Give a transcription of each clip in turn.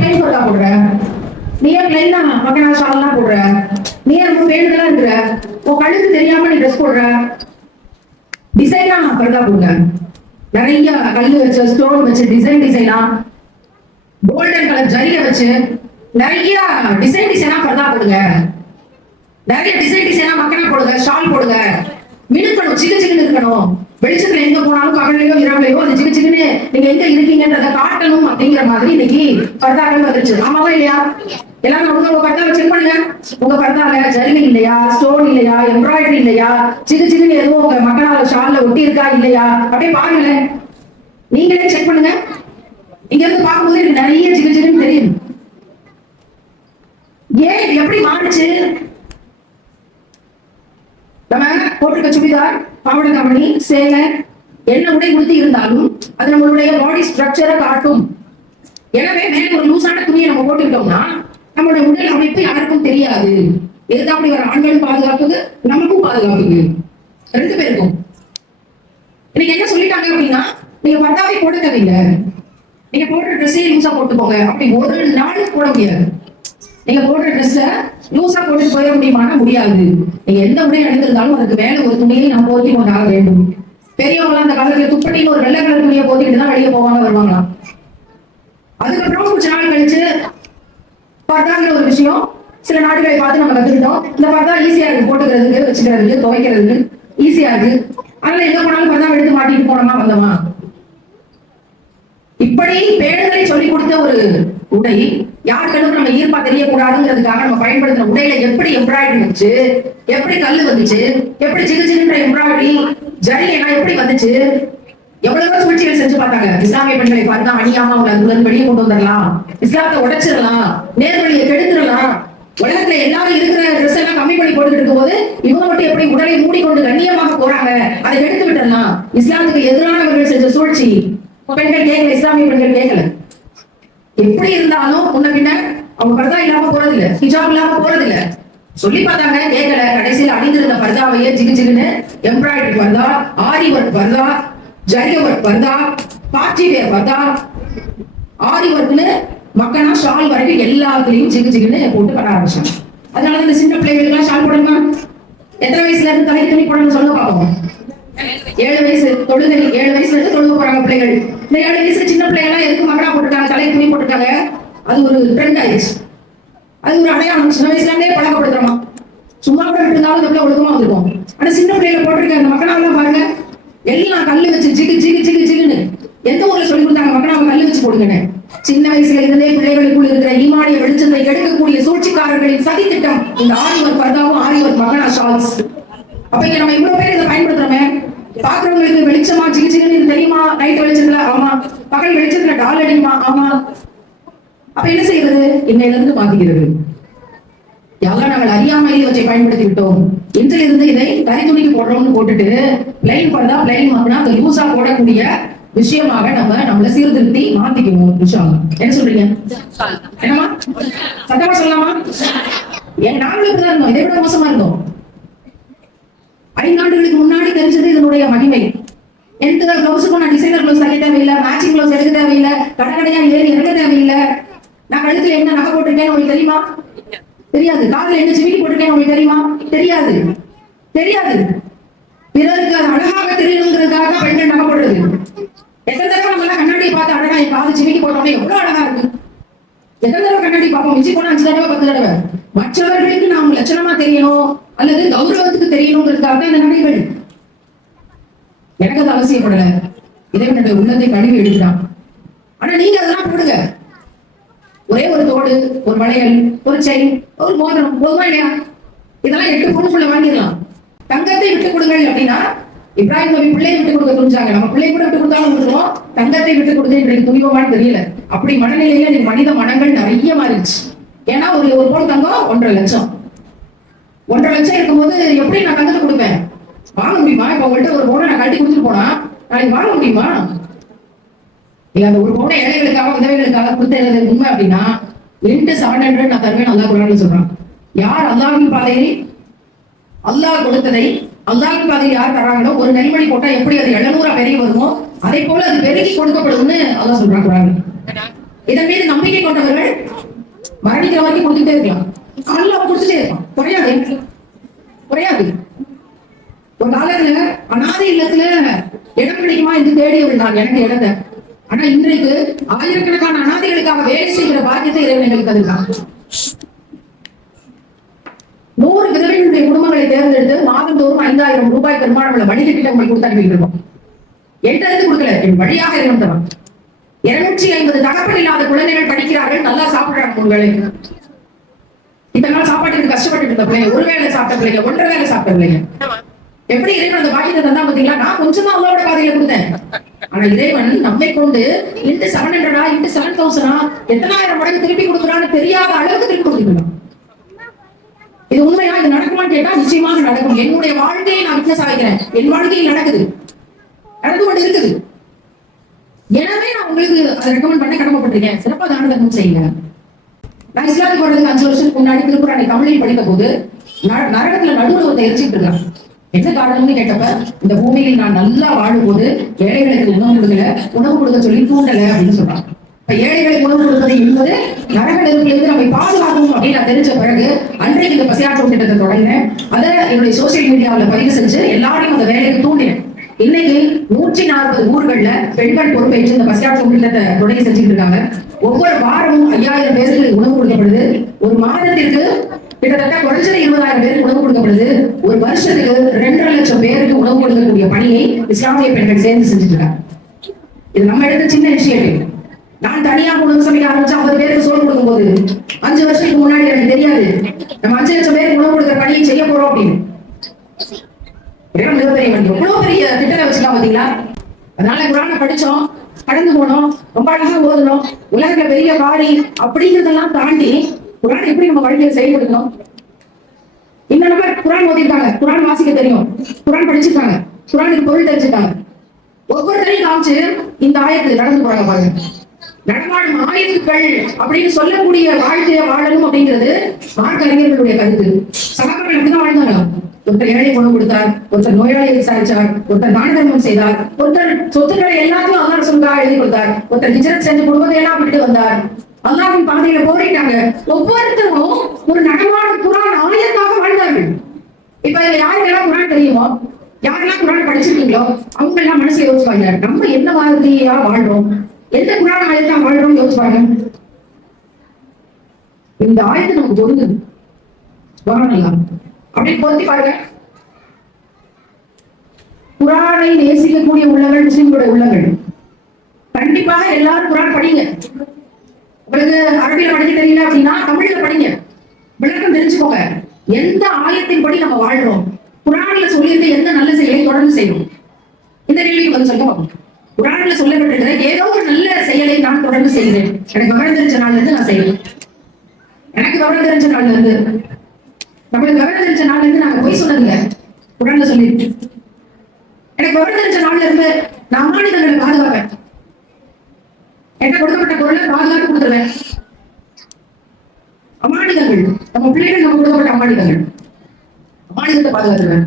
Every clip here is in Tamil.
பிளைன் பர்தா போடுற? நீ ஏன் பிளைனா மக்கள் ஷால்லாம் போடுற? நீ ஏன் ரொம்ப வேண்டுதலா இருக்கிற? உன் கழுத்து தெரியாம நீ ட்ரெஸ் போடுற? டிசைனா பர்தா போடுங்க. நிறைய கல்லு வச்சு ஸ்டோன் வச்சு டிசைனா கோல்டன் கலர் ஜரிகை வச்சு நிறைய டிசைனா பர்தா போடுங்க. நிறைய டிசைனா மக்கள் போடுங்க, ஷால் போடுங்க. மினுக்கணும், சின்ன இருக்கணும். வெளிச்சத்துல எங்க போனாலும் பகலையோ இரவுலையோ அது சின்ன நீங்க எங்க இருக்கீங்கன்றத காட்டணும் அப்படிங்கிற மாதிரி இன்னைக்கு பர்தாக்கள் வந்துருச்சு. ஆமாவா இல்லையா? எல்லாரும் உங்க பர்தாவை செக் பண்ணுங்க. உங்க பர்தால ஜரிகை இல்லையா, ஸ்டோன் இல்லையா, எம்ப்ராய்டரி இல்லையா, சின்ன எதுவும் உங்க மக்களால ஷால்ல ஒட்டி இருக்கா இல்லையா அப்படியே பாருங்களேன். நீங்களே செக் பண்ணுங்க. இங்க இருந்து பார்க்கும்போது எனக்கு நிறைய சின்ன தெரியும். ஏன் எப்படி மாறுச்சு? நம்ம போட்டிருக்க சுடிதார், பாவாடை தாவணி, சேலை என்ன உடை உடுத்தி இருந்தாலும் அது நம்மளுடைய பாடி ஸ்ட்ரக்சரை காட்டும். எனவே மேல ஒரு லூசான துணியை நம்ம போட்டுக்கிட்டோம்னா நம்மளுடைய உடல் அமைப்பு யாருக்கும் தெரியாது. எதுதான் அப்படி வர ஆண்களும் பாதுகாப்புக்கு, நமக்கும் பாதுகாப்புக்கு, ரெண்டு பேருக்கும். இன்னைக்கு என்ன சொல்லிட்டாங்க அப்படின்னா, நீங்க பர்தாவை போட தேவையில்லை, நீங்க போடுற ட்ரெஸ்ஸே லூசா போட்டுக்கோங்க. அப்படி ஒரு நாள் போட முடியாது. நீங்க போடுற ட்ரெஸ்ஸ லூசா போட்டு போயிட முடியுமானா முடியாது. நீங்க எந்த உடை அணிந்திருந்தாலும் அதுக்கு மேல ஒரு துணியை நம்ம போத்தி கொண்டாக வேண்டும். பெரியவங்க அந்த காலத்துல துப்பட்டின்னு ஒரு வெள்ளை கலர் துணியை போத்திட்டு தான் வெளியே போவாங்க வருவாங்களாம். அதுக்கப்புறம் கொஞ்ச நாள் கழிச்சு பர்தாங்கிற ஒரு விஷயம் சில நாடுகளை பார்த்து நம்ம கத்துக்கிட்டோம். இந்த பர்தா ஈஸியா இருக்கு, போட்டுக்கிறதுக்கு, வச்சுக்கிறதுக்கு, துவைக்கிறதுக்கு ஈஸியா இருக்கு. அதனால எங்க போனாலும் பர்தா எடுத்து மாட்டிட்டு போனோமா வந்தோமா. இப்படி பேடுகளை சொல்லிக் கொடுத்த ஒரு உடை யாருக்கும் நம்ம ஈர்ப்பா தெரியக்கூடாதுங்கிறதுக்காக நம்ம பயன்படுத்தின உடையில எப்படி எம்ப்ராய்டரி வந்துச்சு, எப்படி கல்லு வந்துச்சு, எப்படி சின்ன எம்ப்ராய்டரி ஜரி எல்லாம் எப்படி வந்துச்சு, எவ்வளவோ சூழ்ச்சிகள் செஞ்சு பார்த்தாங்க. இஸ்லாமிய பெண்களை பார்த்தா அணியாம அவங்க அதுல வெளியே கொண்டு வந்துடலாம், இஸ்லாத்தை உடைச்சிடலாம், நேர்வழியை கெடுத்துடலாம், உலகத்துல எல்லாரும் இருக்கிற ட்ரெஸ் எல்லாம் கம்மி பண்ணி போட்டுக்கிட்டு இருக்கும் போது இவங்க மட்டும் எப்படி உடலை மூடிக்கொண்டு கண்ணியமாக போறாங்க, அதை எடுத்து விட்டுடலாம். இஸ்லாமுக்கு எதிரானவர்கள் செஞ்ச சூழ்ச்சி பெண்கள் கேட்கல, இஸ்லாமிய பெண்கள் கேட்கல. எப்படி இருந்தாலும் முன்ன பின்ன அவங்க பர்தா இல்லாம போறது இல்ல, ஹிஜாப் இல்லாம போறது இல்ல. சொல்லி பார்த்தாங்க, கேட்கல. கடைசியில் அணிந்திருந்த பர்தாவையே ஜிகுன்னு எம்ப்ராய்டரி பர்தா, ஆரி ஒர்க் பர்தா, ஜரி ஒர்க் பர்தா, பார்ட்டி வேர் பர்தா, ஆரி ஒர்க்னு மக்கனா ஷால் வரைக்கும் எல்லாத்துலயும் ஜிகுன்னு போட்டு பண்ண ஆரம்பிச்சாங்க. அதனால இந்த சின்ன பிள்ளைகளுக்கு ஷால் போடணுமா? எத்தனை வயசுல இருந்து தலைக்கு துணி போடணும்னு சொல்ல பார்ப்போம். 7 வயசு தொழுகை, 7 வயசுல இருந்து தொழுக போறாங்க பிள்ளைகள். இந்த 7 வயசுல சின்ன பிள்ளைகள் எதுக்கு மக்களா போட்டுருக்காங்க, தலைக்கு துணி போட்டுருக்காங்க. அது ஒரு ட்ரெண்ட் ஆயிடுச்சு, அது ஒரு அடையாளம். சின்ன வயசுல இருந்தே பழக்கப்படுத்துறோமா. சும்மா கூட இருந்தாலும் இந்த பிள்ளை ஒழுக்கமா வந்துருக்கும். ஆனா சின்ன பிள்ளைகளை போட்டிருக்க அந்த மக்களாலாம் பாருங்க, எல்லாம் கல்லு வச்சு ஜிகுன்னு. எந்த ஊர்ல சொல்லி கொடுத்தாங்க மக்களாவை கல்லு வச்சு போடுங்கன்னு? சின்ன வயசுல இருந்தே பிள்ளைகளுக்குள் இருக்கிற ஈமானிய வெளிச்சத்தை எடுக்கக்கூடிய சூழ்ச்சிக்காரர்களின் சதி திட்டம் இந்த ஆரி ஒர்க் பர்தாவும் ஆரி ஒர்க் மக்களா ஷால்ஸ். அப்ப இங்க நம்ம இவ்வளவு பேர் இதை பயன்படுத்துறோமே, பாக்குறவங்களுக்கு வெளிச்சமா ஜிகுன்னு தெரியுமா? நைட் வெளிச்சத்துல ஆமா, பகல் வெளிச்சத்துல டால் அடிக்குமா? ஆமா. அப்ப என்ன செய்யறது? இன்னையில இருந்து மாத்திக்கிறது. யாரெல்லாம் நாங்கள் அறியாமல் இவற்றை பயன்படுத்தி விட்டோம், இன்றிலிருந்து இதை தனி துணிக்கு போடுறோம்னு போட்டுட்டு பிளைன் பர்தா, பிளைன் வாங்கினா அந்த லூசா போடக்கூடிய விஷயமாக நம்மள சீர்திருத்தி மாத்திக்குவோம். விஷயம் என்ன சொல்றீங்க? என்னமா சத்தமா சொல்லலாமா? நாங்களும் இப்படிதான் இருந்தோம், இதை விட மோசமா இருந்தோம். 5 ஆண்டுகளுக்கு முன்னாடி தெரிஞ்சது இதனுடைய மகிமை. எந்த பிளவுஸுக்கும் நான் டிசைனர் பிளவுஸ் தைக்க தேவையில்லை, மேட்சிங் பிளவுஸ் எடுக்க தேவையில்லை, கடைக்கடையா ஏறி இறங்க தேவையில்லை. நான் கழுத்துல என்ன நகை போட்டிருக்கேன்னு உங்களுக்கு தெரியுமா? தெரியாது. காதுல என்ன சிமிக்கி போட்டிருக்கேன்னு உங்களுக்கு தெரியுமா? தெரியாது. பிறருக்கு அது அழகாக தெரியணுங்கிறதுக்காக பெண்கள் நகை போடுறது. எத்தனை தடவை நம்ம எல்லாம் கண்ணாடியை பார்த்து அழகா என் காது சிமிக்கி போட்டோம்னா எவ்வளவு அழகா இருக்கு. எத்தனை தடவை கண்ணாடி பார்ப்போம்? மிஞ்சி போனா 5 தடவை 10 தடவை. மற்றவர்களுக்கு நாம் லட்சணமா தெரியணும் அல்லது கௌரவத்துக்கு தெரியணுங்கிறதுக்காக இந்த நகைகள். எனக்கு அது அவசியப்படல, இறைவனுடைய உள்ளத்தை கழுவி எடுக்கிறான். ஆனா நீங்க அதெல்லாம் போடுங்க. ஒரே ஒரு தோடு, ஒரு வளையல், ஒரு செயின், ஒரு மோதிரம் போதுமா இல்லையா? இதெல்லாம் 8 பொருளுக்குள்ள வாங்கிடலாம். தங்கத்தை விட்டுக் கொடுங்கள் அப்படின்னா இப்ராஹிம் நபி பிள்ளையை விட்டு கொடுக்க துணிஞ்சாங்க. நம்ம பிள்ளை கூட விட்டு கொடுத்தாலும் விட்டுருவோம், தங்கத்தை விட்டு கொடுத்து இன்றைக்கு துணிவோமான்னு தெரியல. அப்படி மனநிலையில மனித மனங்கள் நிறைய மாறிடுச்சு. ஏன்னா ஒரு பவுன் தங்கம் 1.5 லட்சம். 1.5 லட்சம் இருக்கும்போது எப்படி நான் தங்கத்தை கொடுப்பேன்? வாங்க முடியுமா? இப்ப உங்கள்கிட்ட ஒரு பவுனை நான் கட்டி கொடுத்துட்டு போனா நாளைக்கு வாங்க முடியுமா? நீங்க அந்த ஒரு பவுனை ஏழைகளுக்காக உதவிகளுக்காக கொடுத்தது உண்மை அப்படின்னா 700 நான் தருவேன். அல்லாஹ் குர்ஆன்ல சொல்றான். யார் அல்லாஹ்வின் பாதையில் அல்லாஹ் கொடுத்ததை அல்லாஹ்வின் பாதையில் யார் தராங்களோ, ஒரு நெல்மணி போட்டா எப்படி அது 700 பெருகி வருமோ அதே போல அது பெருகி கொடுக்கப்படும்னு அல்லாஹ் சொல்றான் குர்ஆன்ல. இதன் மீது நம்பிக்கை கொண்டவர்கள் மரணிக்கிற வரைக்கும் கொடுத்துட்டே இருக்கலாம். நல்லா கொடுத்துட்டே இருப்பான். குறையாது குறையாது. ஒரு காலத்துல அனாதை இல்லத்துல இடம் கிடைக்குமா என்று தேடியவர்கள் நான் எனக்கு இடத்தை. ஆனா இன்றைக்கு ஆயிரக்கணக்கான அனாதைகளுக்காக வேலை செய்கிற பாக்கியத்தை இறைவன் எங்களுக்கு அதுதான். 100 விதவைகளுடைய குடும்பங்களை தேர்ந்தெடுத்து மாதந்தோறும் 5000 ரூபாய் பெருமானங்களை வணிக திட்டம் கொடுத்து அனுப்பிட்டு இருக்கோம். எந்த இருந்து கொடுக்கல, என் வழியாக இறைவன் தரும். 250 தகப்பன் இல்லாத குழந்தைகள் படிக்கிறார்கள், நல்லா சாப்பிடுறாங்க. ஒரு வேலைக்கு இத்தனை நாள் சாப்பாட்டுக்கு கஷ்டப்பட்டு இருந்த பிள்ளைங்க, ஒரு வேலை சாப்பிட்ட பிள்ளைங்க, 1.5 வேலை சாப்பிட்ட பிள்ளைங்க, எப்படி இறைவன் அந்த பாக்கியத்தை தந்தா பாத்தீங்களா? நான் கொஞ்சம் தான் அவங்களோட பாதையில கொடுத்தேன். ஆனா இறைவன் நம்மை கொண்டு இன்ட்டு 700 இன்ட்டு 7,000 எத்தனாயிரம் மடங்கு திருப்பி கொடுக்குறான்னு தெரியாத அளவுக்கு திருப்பி கொடுத்துருக்கணும். இது உண்மையா? இது நடக்குமான்னு கேட்டா நிச்சயமாக நடக்கும். என்னுடைய வாழ்க்கையை நான் விட்னஸ் ஆகிறேன். என் வாழ்க்கையில் நடக்குது, நடந்து கொண்டு இருக்குது. எனவே நான் உங்களுக்கு அதை ரெக்கமெண்ட் பண்ண கடமைப்பட்டிருக்கேன். சிறப்பா தான தர்மம் செய்யுங்க. நான் இஸ்லாத்துக்கு வர்றதுக்கு 5 வருஷத்துக்கு முன்னாடி திருக்குறானை தமிழில் படித்த போது நரகத்துல நடுவில் ஒருத்தர் எரிச்சிட்டு இருக்கான். என்ன காரணம்னு கேட்டப்ப, இந்த பூமியில் நான் நல்லா வாழும் போது ஏழைகளுக்கு உணவு கொடுக்கல, உணவு கொடுக்க சொல்லி தூண்டல அப்படின்னு சொல்றாங்க. இப்ப ஏழைகளுக்கு உணவு கொடுப்பது என்பது நரக நெருப்பிலிருந்து நம்மை பாதுகாக்கும் அப்படின்னு நான் தெரிஞ்ச பிறகு அன்றைக்கு இந்த பசியாற்றும் திட்டத்தை தொடங்கினேன். அதை என்னுடைய சோசியல் மீடியாவில் பதிவு செஞ்சு எல்லாரையும் அந்த வேலைக்கு தூண்டினேன். இன்னைக்கு 140 ஊர்கள்ல பெண்கள் பொறுப்பேற்று இந்த பசியாற்றும் திட்டத்தை தொடங்கி செஞ்சுட்டு இருக்காங்க. ஒவ்வொரு வாரமும் 5000 பேருக்கு உணவு கொடுக்கப்படுது. ஒரு மாதத்திற்கு கிட்டத்தட்ட குறைஞ்சது 20,000 பேருக்கு உணவு கொடுக்கப்படுது. ஒரு வருஷத்துக்கு 2.5 லட்சம் பேருக்கு உணவு கொடுக்கக்கூடிய பணியை இஸ்லாமிய பெண்கள் சேர்ந்து செஞ்சுட்டு இருக்காங்க. இது நம்ம எடுத்த சின்ன இனிஷியேட்டிவ். நான் தனியா உணவு சமைக்க ஆரம்பிச்சு 50 பேருக்கு சோறு கொடுக்கும் போது 5 வருஷத்துக்கு முன்னாடி எனக்கு தெரியாது நம்ம 5 லட்சம் பேருக்கு உணவு கொடுக்குற பணியை செய்ய போறோம் அப்படின்னு. இவ்வளவு பெரிய திட்டத்தை வச்சுக்கலாம் பாத்தீங்களா? அதனால குரானை படிச்சோம், கடந்து போனோம், ரொம்ப அழகா ஓதணும். உலகத்துல பெரிய காரி அப்படிங்கிறதெல்லாம் தாண்டி குரான் எப்படி நம்ம வாழ்க்கையை செயல்படுத்தணும். இந்த நபர் குரான் ஓதிருக்காங்க, குரான் வாசிக்க தெரியும், குரான் படிச்சிருக்காங்க, குரானுக்கு பொருள் தெரிஞ்சுட்டாங்க. ஒவ்வொருத்தரையும் காமிச்சு இந்த ஆயத்து நடந்து போறாங்க பாருங்க. நடமாடும் ஆயத்துக்கள் அப்படின்னு சொல்லக்கூடிய வாழ்க்கையை வாழணும் அப்படிங்கிறது மார்க்க அறிஞர்களுடைய கருத்து. சகாக்கள் அப்படிதான் வாழ்ந்தாங்க. ஒருத்தர் ஏழை கொண்டு கொடுத்தார், ஒருத்தர் நோயாளியை விசாரிச்சார், ஒருத்தர் தான தர்மம் செய்தார், ஒருத்தர் சொத்துக்களை எல்லாத்தையும் அல்லாஹ் ரசூலுல்லாஹ் எழுதி கொடுத்தார், ஒருத்தர் ஹிஜ்ரத் செஞ்சு குடும்பத்தை எல்லாம் விட்டுட்டு வந்தார். அல்லாஹ்வின் பாதையில போரிட்டாங்க. ஒவ்வொருத்தரும் ஒரு நடமாடும் குரான் ஆயத்தாக வாழ்ந்தார்கள். இப்ப இதுல யாருக்கெல்லாம் குரான் தெரியுமோ, யாரெல்லாம் குரான் படிச்சிருக்கீங்களோ அவங்க எல்லாம் மனசுல யோசிப்பாங்க, நம்ம என்ன மாதிரியா வாழ்றோம், எந்த குரான் ஆயத்தா வாழ்றோம் யோசிப்பாங்க. இந்த ஆயத்தை நமக்கு பொருந்துது வாழலாம் அப்படின்னு பொருத்தி பாருங்க. குரானை நேசிக்கக்கூடிய உள்ளங்கள் முஸ்லிம்களுடைய உள்ளங்கள். கண்டிப்பாக எல்லாரும் குரான் படிங்க. உங்களுக்கு அரபியில படிக்க தெரியல அப்படின்னா தமிழ்ல படிங்க, விளக்கம் தெரிஞ்சுக்கோங்க. எந்த ஆயத்தின்படி நம்ம வாழ்றோம், குரான்ல சொல்லியிருக்க எந்த நல்ல செயலை தொடர்ந்து செய்யணும். இந்த கேள்விக்கு பதில் சொல்ல பார்ப்போம். குரான்ல சொல்லப்பட்டிருக்கிற ஏதோ ஒரு நல்ல செயலை நான் தொடர்ந்து செய்கிறேன். எனக்கு விவரம் தெரிஞ்ச நாள்ல இருந்து நான் செய்வேன். எனக்கு விவரம் தெரிஞ்ச நாள்ல இருந்து, நம்மளுக்கு விவரம் தெரிஞ்ச நாள்ல இருந்து நாங்க போய் சொன்னதில்லை, குரான்ல சொல்லிட்டு. எனக்கு விவரம் தெரிஞ்ச நாள்ல இருந்து நான் அமானிதங்களை பாதுகாப்பேன். என்ன கொடுக்கப்பட்ட பொருளை பாதுகாத்து கொடுத்துருவேன். அமானிதங்கள் நம்ம பிள்ளைகள், நம்ம கொடுக்கப்பட்ட அமானிதங்கள், அமானிதத்தை பாதுகாத்துருவேன்.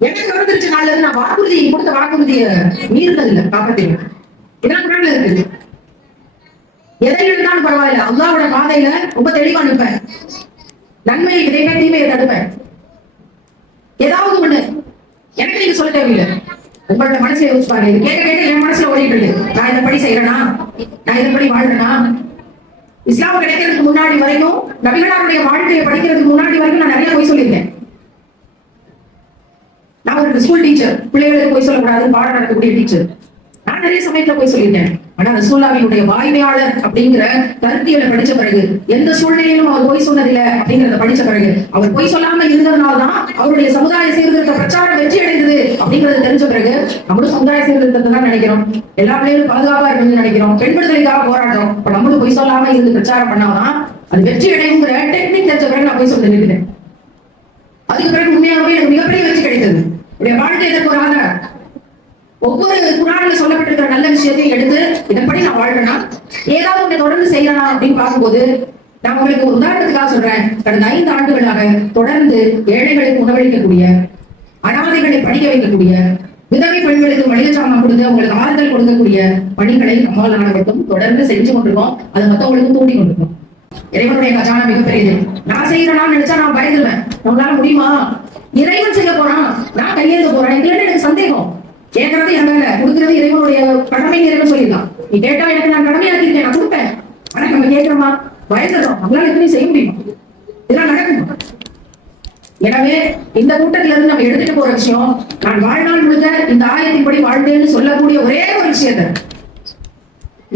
எனக்கு விவரம் தெரிஞ்ச நாள்ல இருந்து நான் வாக்குறுதி கொடுத்த வாக்குறுதியை மீறுதல் காப்பாற்றுவேன். இதெல்லாம் குரான்ல இருக்கு. எதை இருந்தாலும் பரவாயில்ல, அல்லாஹ்வோட பாதையில ரொம்ப தெளிவா நிற்பேன். நன்மையை விதைப்பேன், தீமையை தடுப்பேன். ஏதாவது ஒண்ணு எனக்கு நீங்க சொல்ல தேவையில்லை, உங்களோட மனசுல யோசிப்பாங்க. இது கேட்க கேட்க என் மனசுல ஓடிட்டு இருக்கு. நான் இதன்படி செய்யறேனா, நான் இதன்படி வாழ்றேனா? இஸ்லாம் கிடைக்கிறதுக்கு முன்னாடி வரைக்கும், நபிகளாருடைய வாழ்க்கையை படிக்கிறதுக்கு முன்னாடி வரைக்கும் நான் நிறைய போய் சொல்லியிருக்கேன். நான் ஒரு ஸ்கூல் டீச்சர், பிள்ளைகளுக்கு போய் சொல்லக்கூடாது பாடம் நடக்கக்கூடிய டீச்சர். நான் நிறைய சமயத்துல போய் சொல்லியிருக்கேன். ஆனா ரசூலுல்லாஹ்வினுடைய வாய்மையாளர் அப்படிங்கிற கருத்தியலை படிச்ச பிறகு, எந்த சூழ்நிலையிலும் அவர் பொய் சொன்னதில்லை அப்படிங்கிறத படிச்ச பிறகு, அவர் பொய் சொல்லாம இருந்ததுனால்தான் அவருடைய சமுதாய சீர்திருத்த பிரச்சாரம் வெற்றி அடைந்தது அப்படிங்கறது தெரிஞ்ச பிறகு, நம்மளும் சமுதாய சீர்திருத்தத்தை தான் நினைக்கிறோம், எல்லா பிள்ளைகளும் பாதுகாப்பா இருக்கணும்னு நினைக்கிறோம், பெண் விடுதலைக்காக போராடுறோம். இப்ப நம்மளும் பொய் சொல்லாம இருந்து பிரச்சாரம் பண்ணாதான் அது வெற்றி அடையுங்கிற டெக்னிக் தெரிஞ்ச பிறகு நான் பொய் சொல்ல நினைக்கிறேன். அதுக்கு பிறகு உண்மையாகவே எனக்கு மிகப்பெரிய வெற்றி கிடைத்தது. வாழ்க்கை இதற்கு ஒரு ஆதாரம். ஒவ்வொரு குரான்ல சொல்லப்பட்டிருக்கிற நல்ல விஷயத்தையும் எடுத்து இதன்படி நான் வாழ்றேனா, ஏதாவது ஒண்ணு தொடர்ந்து செய்யறா அப்படின்னு பார்க்கும்போது, நான் உங்களுக்கு ஒரு உதாரணத்துக்காக சொல்றேன். கடந்த 5 ஆண்டுகளாக தொடர்ந்து ஏழைகளுக்கு உணவளிக்கக்கூடிய, அனாதைகளை படிக்க வைக்கக்கூடிய, விதவை பெண்களுக்கு மளிகை சாமான் கொடுத்து அவங்களுக்கு ஆறுதல் கொடுக்கக்கூடிய பணிகளை நம்மால் மட்டும் தொடர்ந்து செஞ்சு கொண்டிருக்கோம். அதை மற்றவங்களுக்கும் தூண்டி கொண்டிருக்கோம். இறைவனுடைய கஜானா மிகப்பெரியது. நான் செய்யறேன்னு நினைச்சா நான் பயந்துருவேன். நம்மளால முடியுமா? இறைவன் செய்ய போறான், நான் கையெழுத போறேன், இதுல எனக்கு சந்தேகம். கேட்கறது என் வேலை, கொடுக்கறது இறைவனுடைய கடமை. இறைவன் சொல்லிடலாம், நீ கேட்டா எனக்கு நான் கடமையாக்கிருக்கேன், நான் கொடுப்பேன். ஆனா நம்ம கேட்கிறோமா? பயந்துடும். நம்மளால எதுவும் செய்ய முடியுமா? இதெல்லாம் நடக்கும். எனவே இந்த கூட்டத்தில இருந்து நம்ம எடுத்துட்டு போற விஷயம், நான் வாழ்நாள் முழுக்க இந்த ஆயத்தின்படி வாழ்ந்தேன்னு சொல்லக்கூடிய ஒரே ஒரு விஷயத்தை,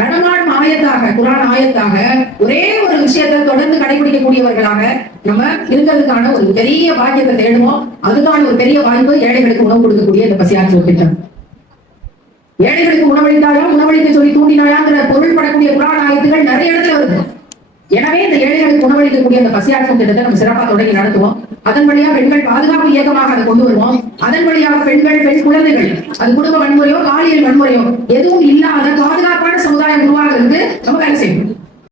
நடமாடும் ஆயத்தாக, குரான் ஆயத்தாக ஒரே ஒரு விஷயத்தை தொடர்ந்து கடைபிடிக்கக்கூடியவர்களாக நம்ம இருக்கிறதுக்கான ஒரு பெரிய பாக்கியத்தை தேடுவோம். அதுதான் ஒரு பெரிய வாய்ப்பு, ஏழைகளுக்கு உணவு கொடுக்கக்கூடிய இந்த பசியாற்று திட்டம். ஏழைகளுக்கு உணவளித்தாயா, உணவளிக்க சொல்லி தூண்டினாயாங்கிற பொருள் படக்கூடிய குரான் ஆயத்துகள் நிறைய இடத்துல வருது. எனவே இந்த ஏழைகளுக்கு உணவளிக்கக்கூடிய அந்த பசியாற்றும் திட்டத்தை நம்ம சிறப்பாக தொடங்கி நடத்துவோம். அதன் வழியாக பெண்கள் பாதுகாப்பு இயக்கமாக அதை கொண்டு வருவோம். அதன் வழியாக பெண்கள், பெண் குழந்தைகள், அது குடும்ப வன்முறையோ பாலியல் வன்முறையோ எதுவும் இல்லாத பாதுகாப்பான சமுதாயம் உருவாகிறது நம்ம வேலை செய்யணும்.